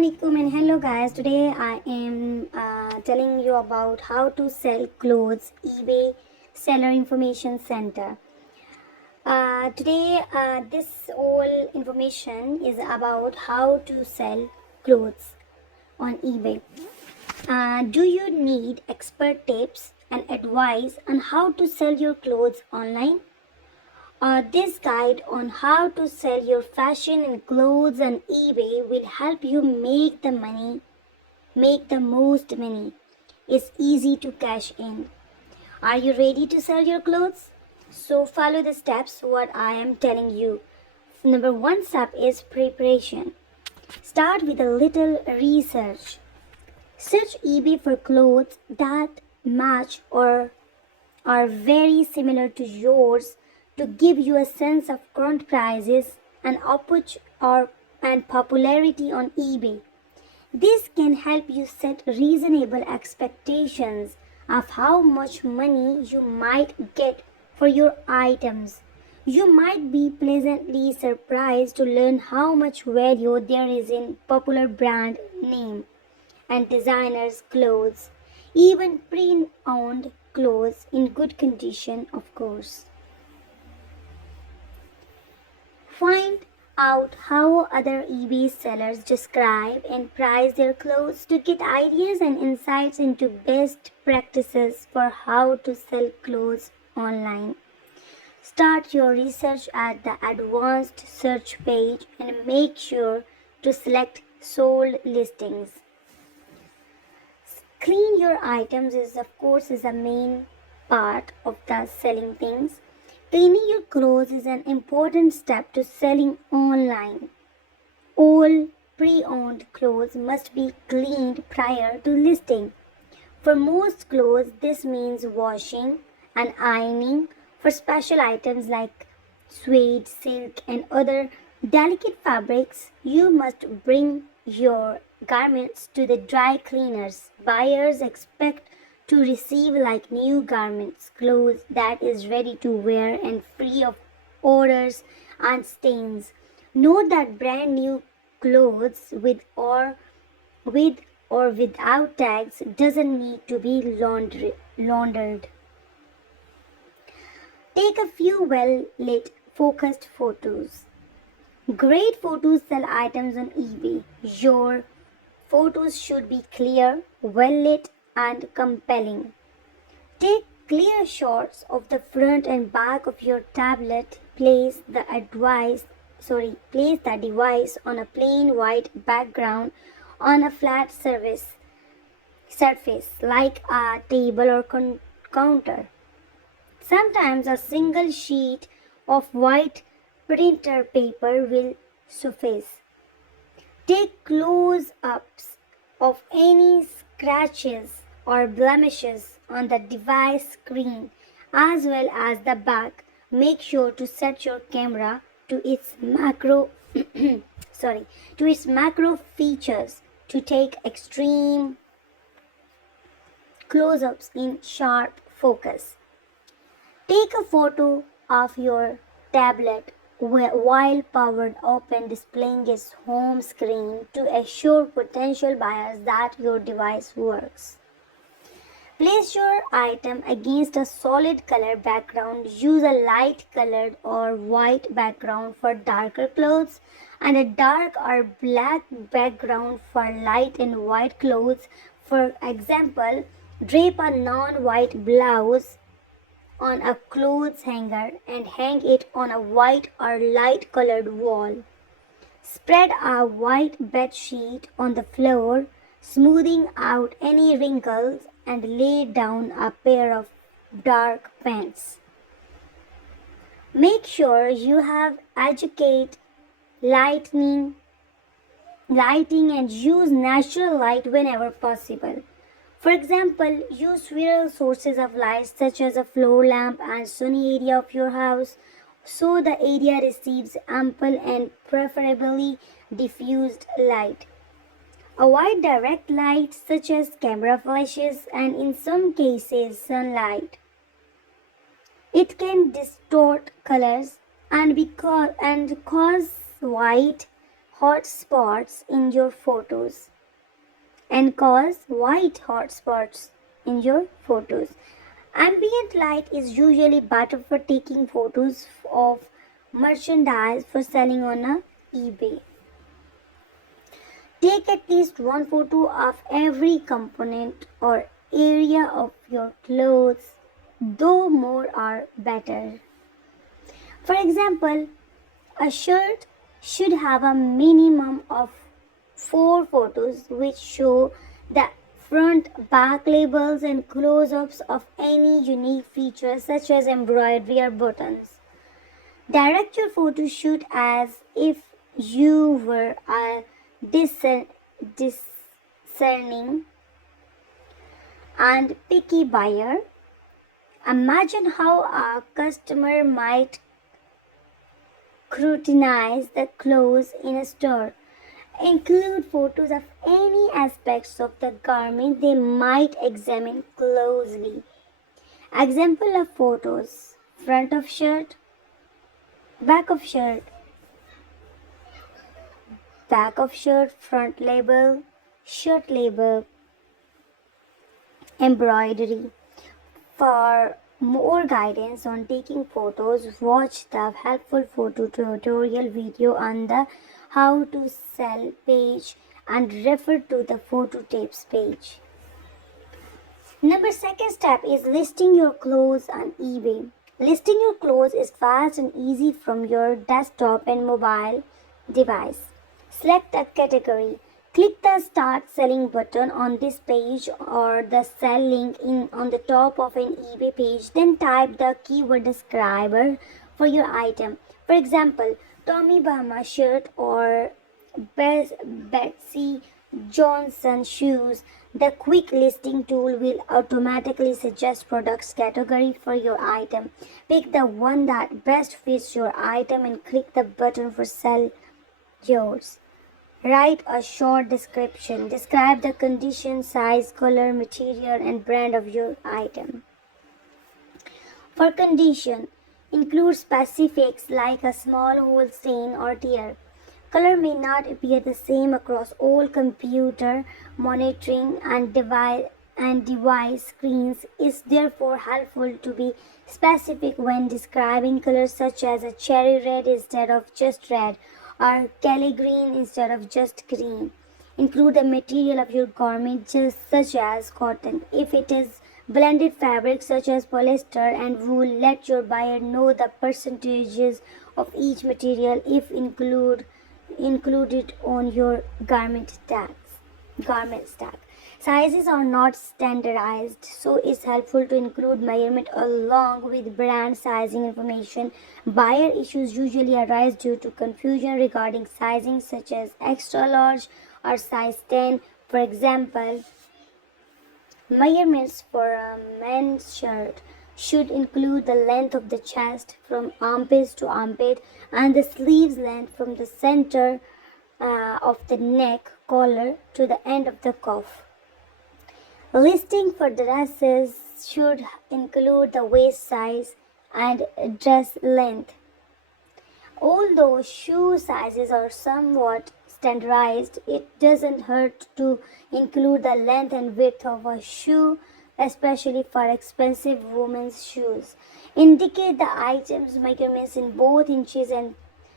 Assalamualaikum and hello guys. Today I am telling you about how to sell clothes eBay Seller Information Center. Today this whole information is about how to sell clothes on eBay. Do you need expert tips and advice on how to sell your clothes online? This guide on how to sell your fashion and clothes on eBay will help you make the most money. It's easy to cash in. Are you ready to sell your clothes? So follow the steps what I am telling you. Number one step is preparation. Start with a little research. Search eBay for clothes that match or are very similar to yours to give you a sense of current prices and and popularity on eBay. This can help you set reasonable expectations of how much money you might get for your items. You might be pleasantly surprised to learn how much value there is in popular brand name and designers' clothes, even pre-owned clothes in good condition, of course. Find out how other eBay sellers describe and price their clothes to get ideas and insights into best practices for how to sell clothes online. Start your research at the advanced search page and make sure to select sold listings. Clean your items is a main part of the selling things. Cleaning your clothes is an important step to selling online. All pre-owned clothes must be cleaned prior to listing. For most clothes, this means washing and ironing. For special items like suede, silk, and other delicate fabrics, you must bring your garments to the dry cleaners. Buyers expect to receive like new garments, clothes that is ready to wear and free of odors and stains. Note that brand new clothes with or without tags doesn't need to be laundered. Take a few well lit focused photos. Great photos sell items on eBay. Your photos should be clear, well lit, and compelling. Take clear shots of the front and back of your tablet. Place the device on a plain white background on a flat surface like a table or counter. Sometimes a single sheet of white printer paper will suffice. Take close-ups of any scratches or blemishes on the device screen as well as the back. Make sure to set your camera to its macro to its macro features to take extreme close-ups in sharp focus. Take a photo of your tablet while powered open, displaying its home screen to assure potential buyers that your device works. Place your item against a solid color background. Use a light colored or white background for darker clothes and a dark or black background for light and white clothes. For example, drape a non-white blouse on a clothes hanger and hang it on a white or light colored wall. Spread a white bed sheet on the floor, smoothing out any wrinkles, and lay down a pair of dark pants. Make sure you have adequate lighting and use natural light whenever possible. For example, use real sources of light such as a floor lamp and sunny area of your house so the area receives ample and preferably diffused light. Avoid direct light such as camera flashes and in some cases sunlight. It can distort colors and cause white hot spots in your photos and cause white hot spots in your photos. Ambient light is usually better for taking photos of merchandise for selling on a eBay. Take at least one photo of every component or area of your clothes, though more are better. For example, a shirt should have a minimum of 4 photos which show the front, back labels, and close ups of any unique features such as embroidery or buttons. Direct your photo shoot as if you were a discerning and picky buyer. Imagine how a customer might scrutinize the clothes in a store. Include photos of any aspects of the garment they might examine closely. Example of photos: front of shirt, back of shirt, front label, shirt label, embroidery. For more guidance on taking photos, watch the helpful photo tutorial video on the How to Sell page and refer to the photo tips page. Second step is listing your clothes on eBay. Listing your clothes is fast and easy from your desktop and mobile device. Select a category. Click the Start Selling button on this page or the Sell link on the top of an eBay page. Then type the keyword describer for your item. For example, Tommy Bahama shirt or Betsy Johnson shoes. The quick listing tool will automatically suggest products category for your item. Pick the one that best fits your item and click the button for Sell Yours. Write a short description. Describe the condition, size, color, material, and brand of your item. For condition, include specifics like a small hole, stain, or tear. Color may not appear the same across all computer monitoring and device screens. Is therefore helpful to be specific when describing colors, such as a cherry red instead of just red, or Kelly green instead of just green. Include the material of your garment, such as cotton. If it is blended fabric such as polyester and wool, let your buyer know the percentages of each material if included on your garment stack. Sizes are not standardized, so it's helpful to include measurement along with brand sizing information. Buyer issues usually arise due to confusion regarding sizing, such as extra large or size 10. For example, measurements for a men's shirt should include the length of the chest from armpit to armpit and the sleeves length from the center of the neck collar to the end of the cuff. Listing for dresses should include the waist size and dress length. Although shoe sizes are somewhat standardized, it doesn't hurt to include the length and width of a shoe, especially for expensive women's shoes. Indicate the item's measurements in both inches and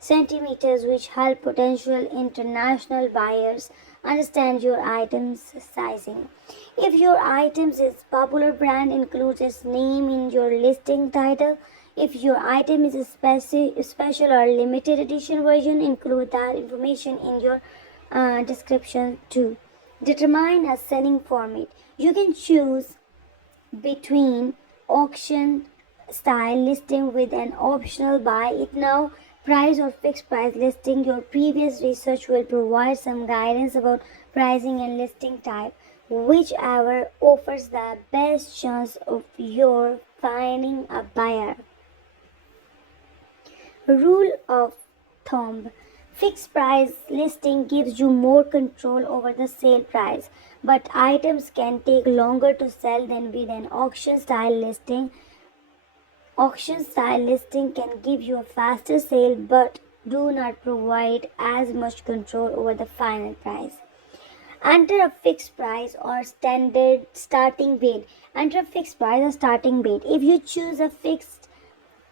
centimeters, which help potential international buyers understand your item's sizing. If your item's is popular brand, include its name in your listing title. If your item is a special or limited edition version, include that information in your description too. Determine a selling format. You can choose between auction style listing with an optional buy it now price or fixed price listing. Your previous research will provide some guidance about pricing and listing type, whichever offers the best chance of your finding a buyer. Rule of thumb: fixed price listing gives you more control over the sale price, but items can take longer to sell than with an auction style listing. Auction style listing can give you a faster sale but do not provide as much control over the final price. Enter a fixed price or standard starting bid. Enter a fixed price or starting bid. If you choose a fixed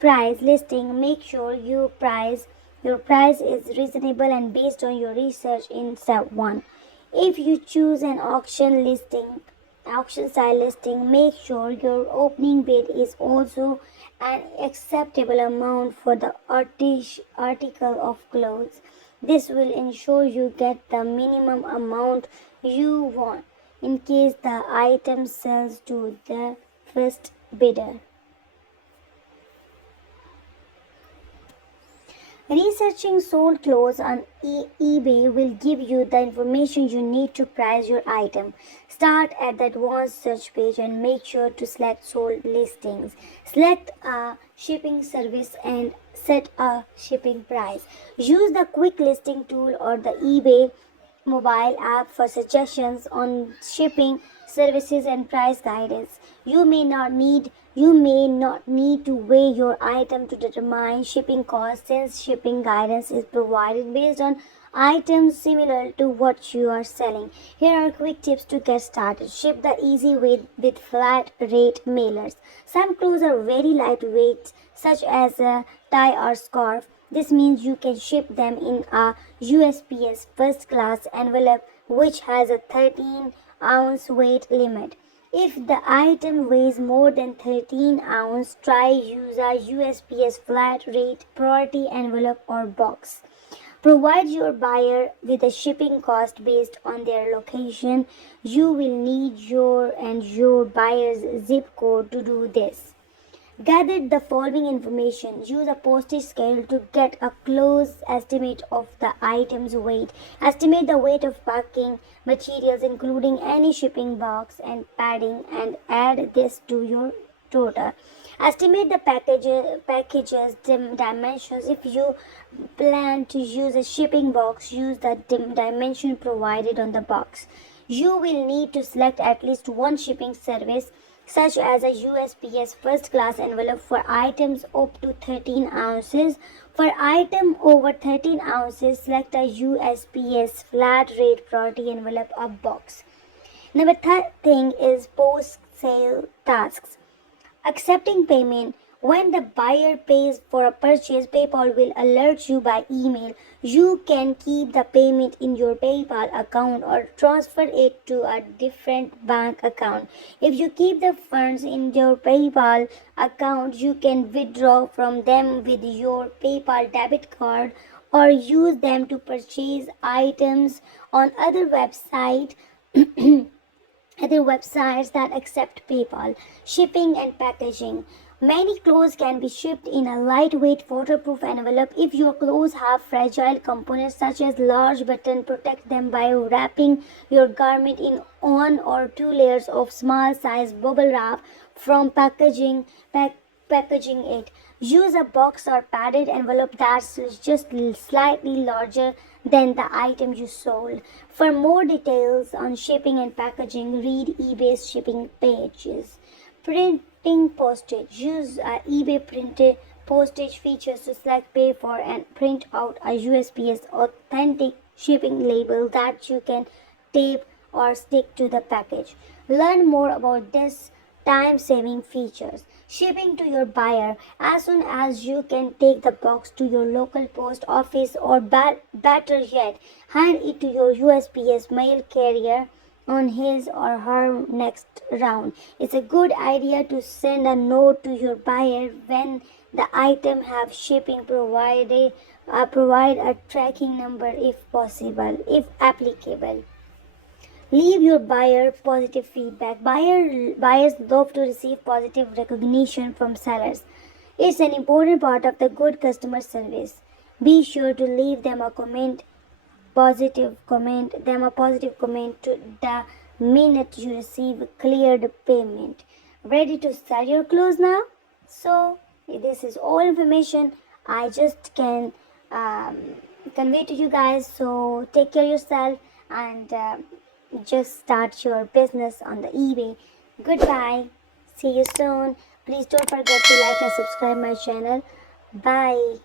price listing, make sure your price is reasonable and based on your research in step 1. If you choose an auction style listing, make sure your opening bid is also an acceptable amount for the article of clothes. This will ensure you get the minimum amount you want in case the item sells to the first bidder. Researching sold clothes on eBay will give you the information you need to price your item. Start at the advanced search page and make sure to select sold listings. Select a shipping service and set a shipping price. Use the quick listing tool or the eBay mobile app for suggestions on shipping services and price guidance. You may not need to weigh your item to determine shipping costs, since shipping guidance is provided based on items similar to what you are selling. Here are quick tips to get started. Ship the easy way with flat rate mailers. Some clothes are very lightweight, such as a tie or scarf. This means you can ship them in a USPS first class envelope, which has a 13-ounce weight limit. If the item weighs more than 13 ounces, try use a USPS flat rate priority envelope or box. Provide your buyer with a shipping cost based on their location. You will need your buyer's zip code to do this. Gather the following information. Use a postage scale to get a close estimate of the item's weight. Estimate the weight of packing materials, including any shipping box and padding, and add this to your total. Estimate the package's dimensions. If you plan to use a shipping box, use the dimension provided on the box. You will need to select at least one shipping service, such as a USPS first class envelope for items up to 13 ounces. For item over 13 ounces, select a USPS flat rate priority envelope or box. Number third thing is post sale tasks. Accepting payment. When the buyer pays for a purchase, PayPal will alert you by email. You can keep the payment in your PayPal account or transfer it to a different bank account. If you keep the funds in your PayPal account, you can withdraw from them with your PayPal debit card or use them to purchase items on other websites that accept PayPal. Shipping and packaging. Many clothes can be shipped in a lightweight waterproof envelope. If your clothes have fragile components such as large buttons, protect them by wrapping your garment in 1 or 2 layers of small size bubble wrap from packaging it. Use a box or padded envelope that's just slightly larger than the item you sold. For more details on shipping and packaging, read eBay's shipping pages. Printing postage. Use eBay printed postage features to select, pay for, and print out a USPS authentic shipping label that you can tape or stick to the package. Learn more about this time-saving features. Shipping to your buyer. As soon as you can take the box to your local post office, or better yet, hand it to your USPS mail carrier on his or her next round. It's a good idea to send a note to your buyer when the item have shipping provided. Provide a tracking number if possible, if applicable. Leave your buyer positive feedback. Buyers love to receive positive recognition from sellers. It's an important part of the good customer service. Be sure to leave them a positive comment to the minute you receive cleared payment. Ready to sell your clothes now? So this is all information I just can convey to you guys. So take care of yourself and just start your business on the eBay. Goodbye. See you soon. Please don't forget to like and subscribe my channel. Bye.